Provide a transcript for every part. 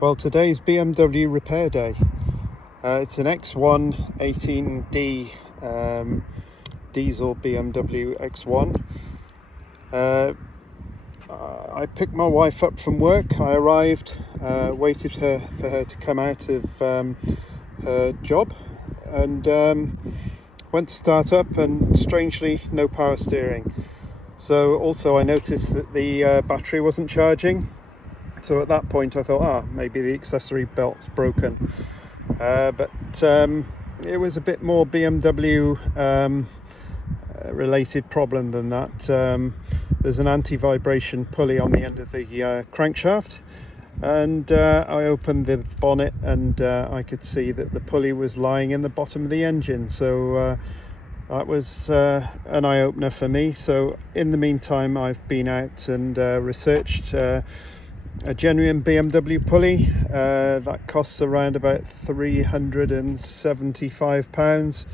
Well, today's BMW repair day. It's an X1 18D diesel BMW X1. I picked my wife up from work. I arrived, waited for her to come out of her job, and went to start up, and strangely no power steering. So also I noticed that the battery wasn't charging. So at that point I thought, maybe the accessory belt's broken. But it was a bit more BMW related problem than that. There's an anti-vibration pulley on the end of the crankshaft, and I opened the bonnet, and I could see that the pulley was lying in the bottom of the engine. So that was an eye-opener for me. So in the meantime, I've been out and researched a genuine BMW pulley that costs around about £375.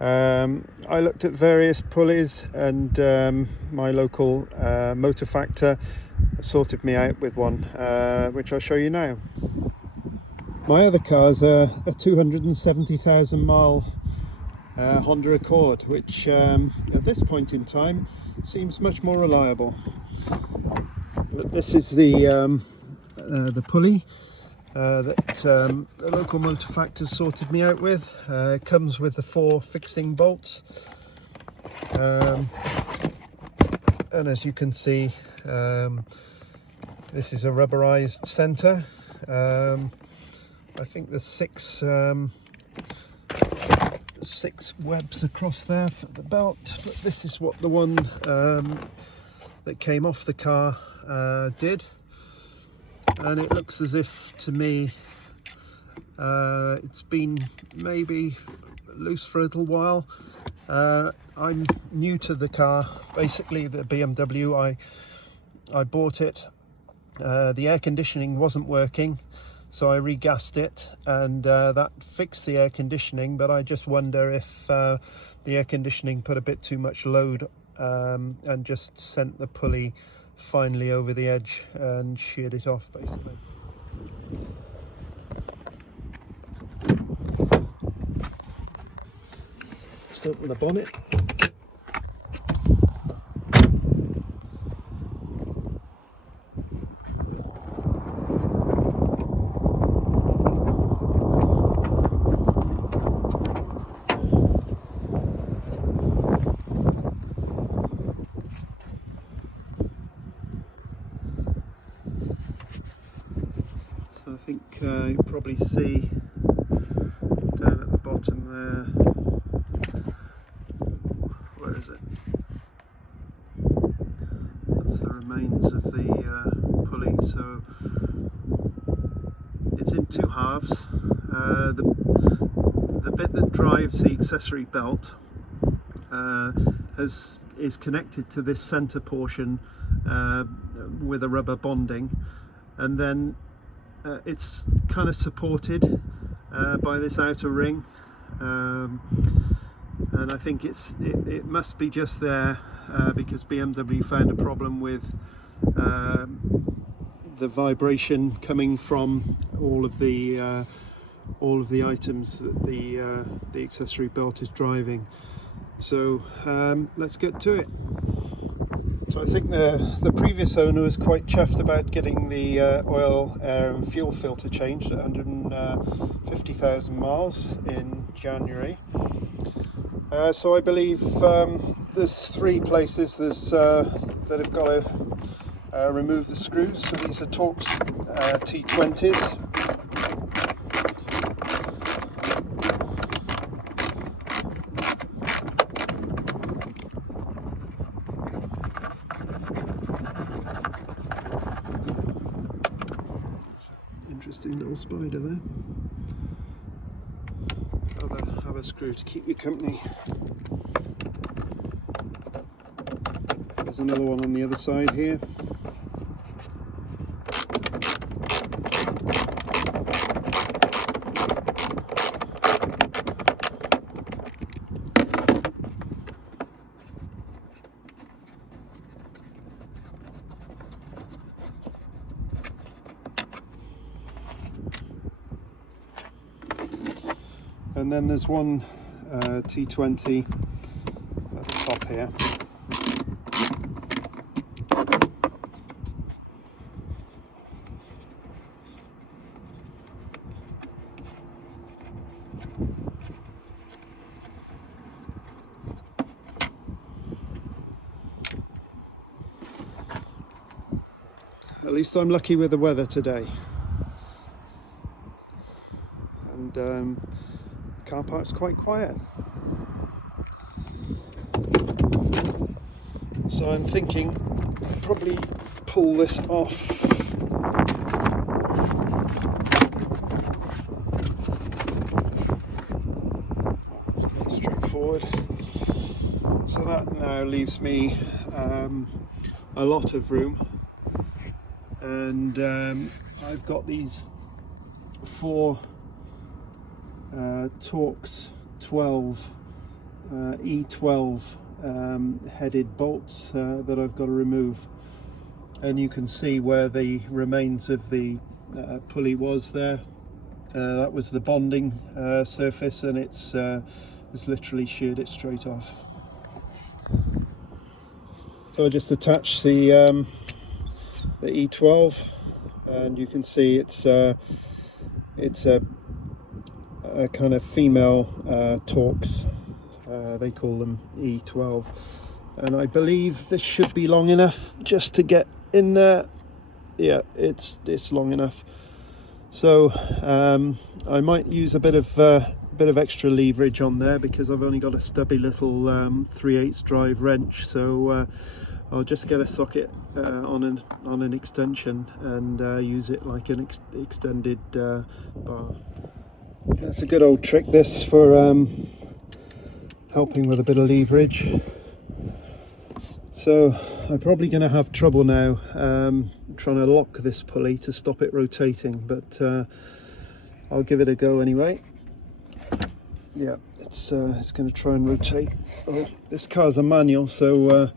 I looked at various pulleys, and my local motor factor sorted me out with one, which I'll show you now. My other car's a 270,000 mile Honda Accord, which at this point in time seems much more reliable. But this is the pulley that the local motor factor sorted me out with. It comes with the 4 fixing bolts, and as you can see, this is a rubberized center. I think there's six webs across there for the belt, but this is what the one that came off the car did, and it looks as if, to me, it's been maybe loose for a little while. I'm new to the car, basically the BMW. I bought it, the air conditioning wasn't working, so I regassed it, and that fixed the air conditioning, but I just wonder if the air conditioning put a bit too much load and just sent the pulley finally over the edge and sheared it off, basically. Just open the bonnet. So I think you probably see down at the bottom there, where is it? That's the remains of the pulley. So it's in 2 halves. The bit that drives the accessory belt is connected to this center portion with a rubber bonding, and then it's kind of supported by this outer ring, and I think it must be just there because BMW found a problem with the vibration coming from all of the items that the accessory belt is driving. So let's get to it. So I think the previous owner was quite chuffed about getting the oil, air and fuel filter changed at 150,000 miles in January. So I believe there's 3 places that have got to remove the screws. So these are Torx T20s. Interesting little spider there. Have a screw to keep you company. There's another one on the other side here. And then there's one T20 at the top here. At least I'm lucky with the weather today. And the car park's quite quiet. So I'm thinking I'll probably pull this off. It's going straight forward. So that now leaves me a lot of room. And I've got these 4 Torx 12 E12 headed bolts that I've got to remove, and you can see where the remains of the pulley was there. That was the bonding surface, and it's literally sheared it straight off. So I just attach the E12, and you can see it's a kind of female Torx. They call them E12, and I believe this should be long enough just to get in there. Yeah, it's long enough. So I might use a bit of extra leverage on there because I've only got a stubby little 3/8 drive wrench. So I'll just get a socket on an extension and use it like an extended bar. That's a good old trick, this, for helping with a bit of leverage. So I'm probably going to have trouble now trying to lock this pulley to stop it rotating, but I'll give it a go anyway. Yeah, it's going to try and rotate. Oh, this car's a manual, so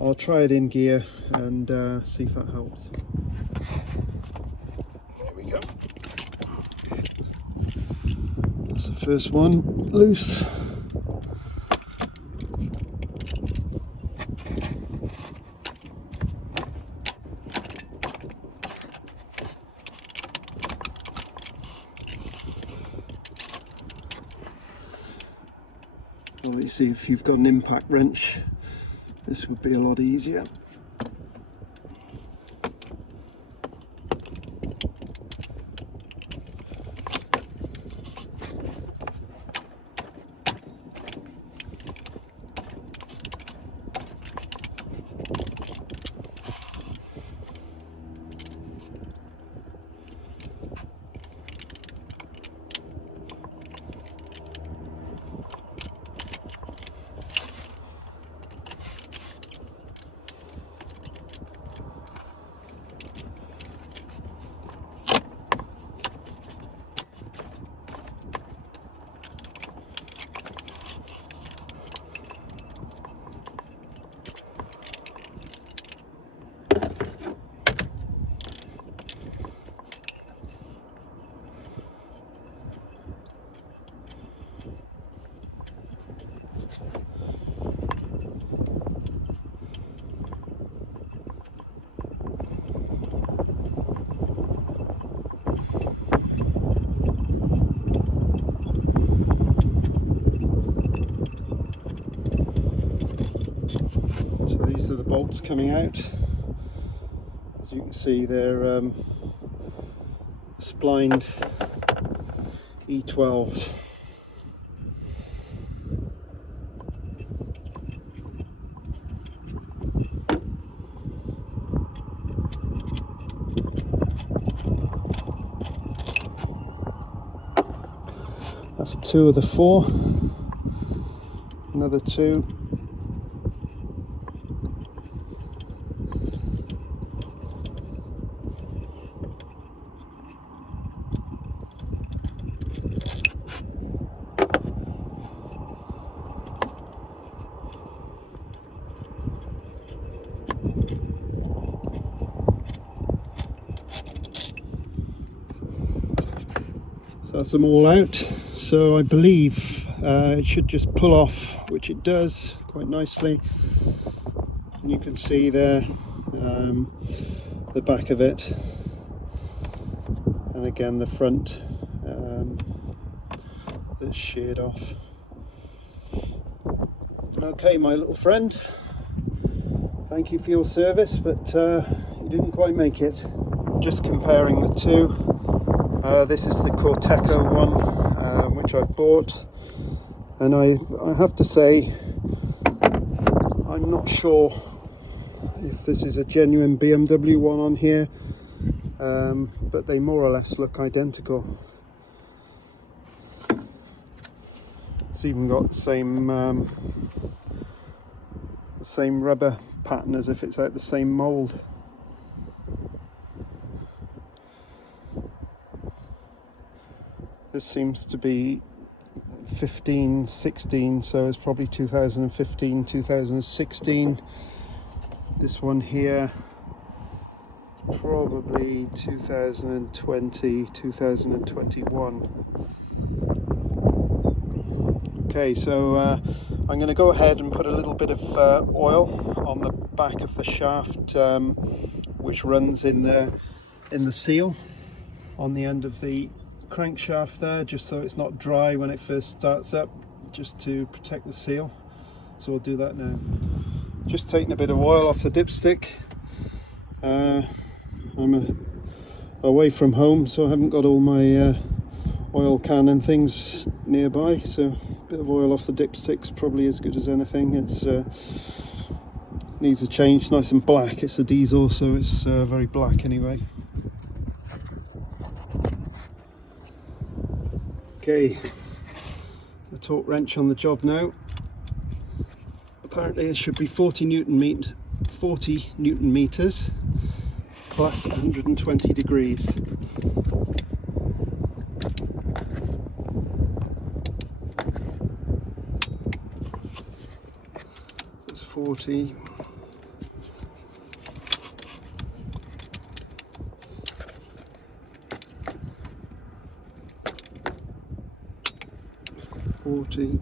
I'll try it in gear and see if that helps. There we go. That's the first one loose. Obviously, if you've got an impact wrench, this would be a lot easier. These are the bolts coming out. As you can see, they're splined E12s. That's 2 of the 4. Another 2. That's them all out. so I believe it should just pull off, which it does quite nicely. And you can see there the back of it, and again the front that's sheared off. Okay, my little friend, thank you for your service, but you didn't quite make it. Just comparing the two, this is the Corteco one, which I've bought, and I have to say I'm not sure if this is a genuine BMW one on here, but they more or less look identical. It's even got the same rubber pattern as if it's out the same mould. This seems to be 15, 16, so it's probably 2015, 2016. This one here, probably 2020, 2021. Okay, so I'm going to go ahead and put a little bit of oil on the back of the shaft, which runs in the seal on the end of the crankshaft there, just so it's not dry when it first starts up, just to protect the seal. So we'll do that now. Just taking a bit of oil off the dipstick. I'm away from home, so I haven't got all my oil can and things nearby, so a bit of oil off the dipstick's probably as good as anything. It's needs a change, nice and black. It's a diesel, so it's very black anyway. Okay, the torque wrench on the job now. Apparently it should be 40 newton meters plus 120 degrees. It's 40. $40.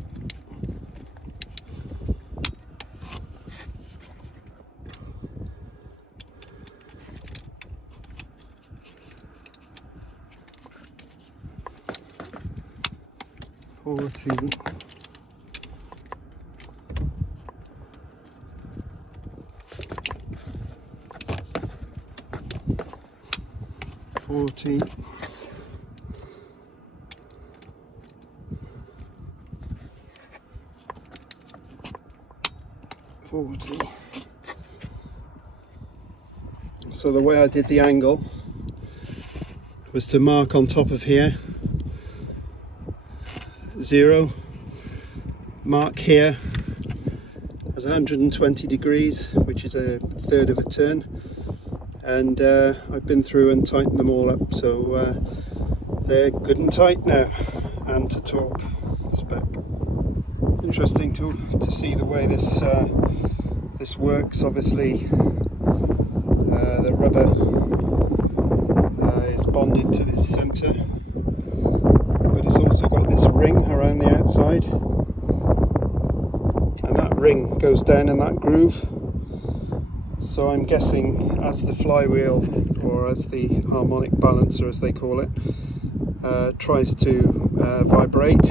$40. So the way I did the angle was to mark on top of here 0, mark here as 120 degrees, which is a third of a turn, and I've been through and tightened them all up, so they're good and tight now, and to torque spec. Interesting to see the way this works. Obviously the rubber is bonded to this center, but it's also got this ring around the outside, and that ring goes down in that groove. So I'm guessing as the flywheel, or as the harmonic balancer as they call it, tries to vibrate,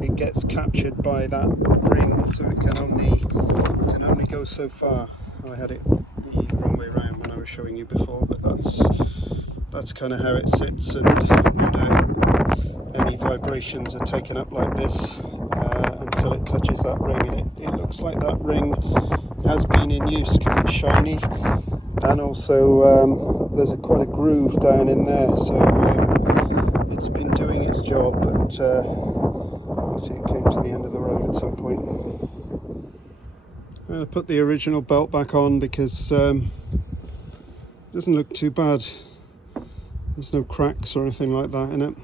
it gets captured by that ring, so it can only go so far. I had it the wrong way around when I was showing you before, but that's kind of how it sits, and no doubt any vibrations are taken up like this until it touches that ring, and it looks like that ring has been in use because it's shiny, and also there's quite a groove down in there, so it's been doing its job, but obviously it came to the end of the road at some point. I'm going to put the original belt back on because it doesn't look too bad. There's no cracks or anything like that in it.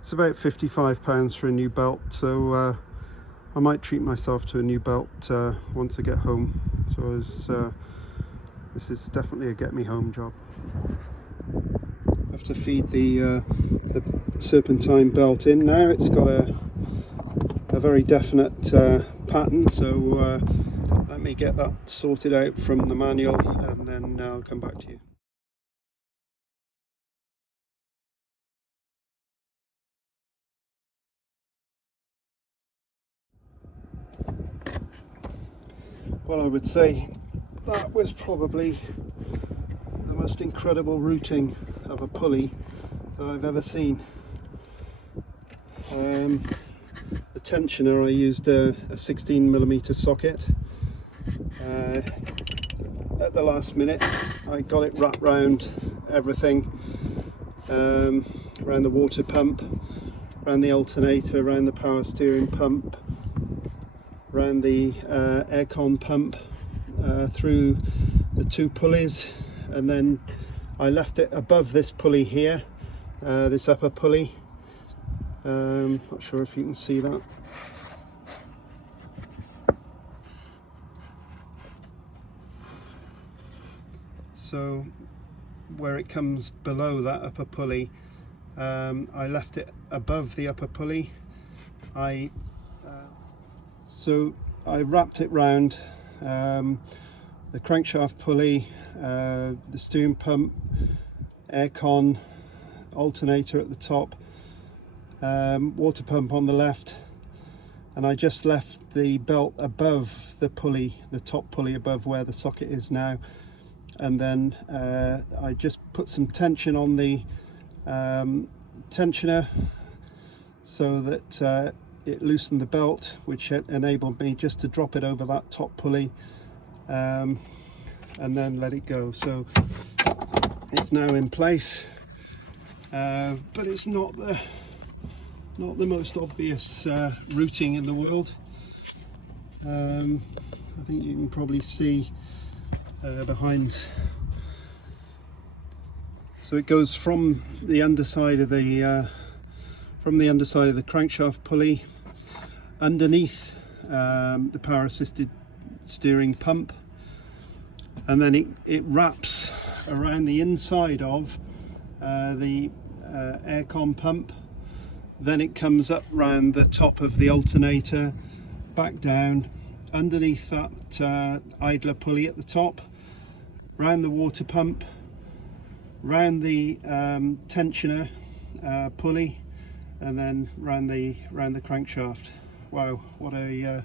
It's about £55 for a new belt, so I might treat myself to a new belt once I get home. So I was This is definitely a get me home job. I have to feed the serpentine belt in now. It's got a very definite pattern, so let me get that sorted out from the manual and then I'll come back to you. Well, I would say that was probably the most incredible routing of a pulley that I've ever seen. The tensioner, I used a 16mm socket. At the last minute I got it wrapped round everything, around the water pump, around the alternator, around the power steering pump, around the aircon pump, through the two pulleys, and then I left it above this pulley here, this upper pulley. Not sure if you can see that. So where it comes below that upper pulley, I left it above the upper pulley. So I wrapped it round the crankshaft pulley, the steering pump, aircon, alternator at the top, water pump on the left, and I just left the belt above the pulley, the top pulley above where the socket is now, and then I just put some tension on the tensioner so that it loosened the belt, which enabled me just to drop it over that top pulley and then let it go. So it's now in place, but it's not the most obvious routing in the world. I think you can probably see behind. So it goes from the underside of the crankshaft pulley underneath the power assisted steering pump, and then it wraps around the inside of the aircon pump. Then it comes up round the top of the alternator, back down underneath that idler pulley at the top, round the water pump, round the tensioner pulley, and then round the crankshaft. Wow, what a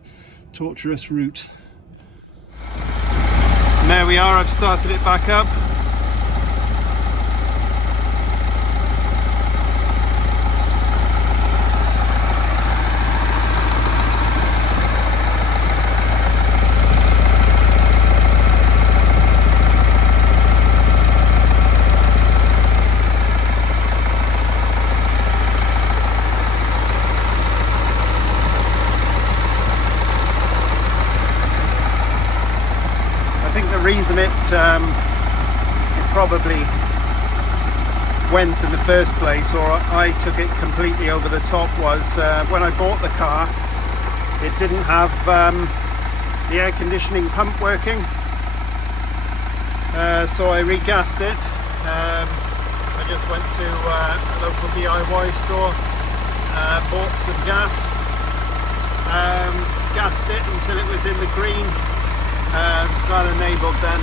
torturous route. And there we are, I've started it back up. The reason it probably went in the first place, or I took it completely over the top, was when I bought the car, it didn't have the air conditioning pump working, so I regassed it. I just went to a local DIY store, bought some gas, gassed it until it was in the green. That enabled then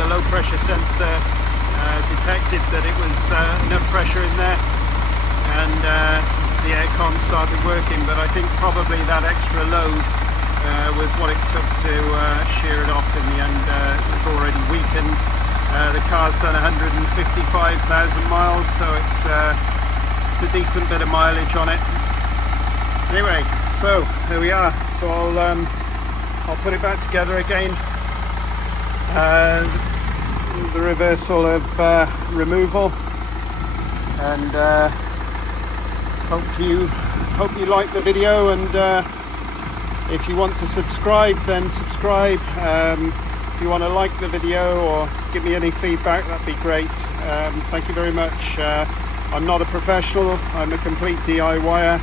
the low pressure sensor detected that it was enough pressure in there, and the aircon started working. But I think probably that extra load was what it took to shear it off in the end. It was already weakened. The car's done 155,000 miles, so it's a decent bit of mileage on it. Anyway, so there we are. So I'll put it back together again. The reversal of removal, and hope you like the video, and if you want to subscribe, then subscribe. If you want to like the video or give me any feedback, that'd be great. Thank you very much. I'm not a professional, I'm a complete DIYer,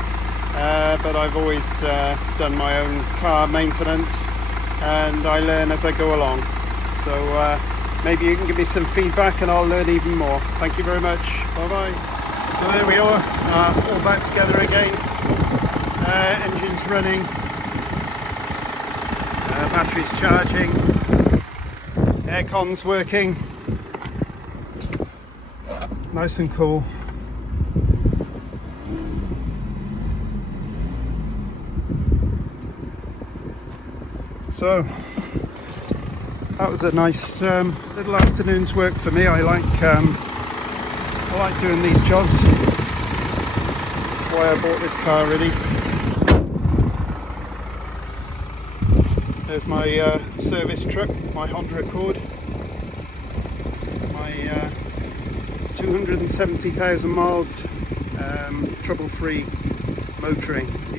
but I've always done my own car maintenance, and I learn as I go along. So maybe you can give me some feedback and I'll learn even more. Thank you very much. Bye bye. So there we are, all back together again. Engine's running, battery's charging, aircon's working, nice and cool. So that was a nice little afternoon's work for me. I like doing these jobs. That's why I bought this car really. There's my service truck, my Honda Accord, my 270,000 miles trouble-free motoring.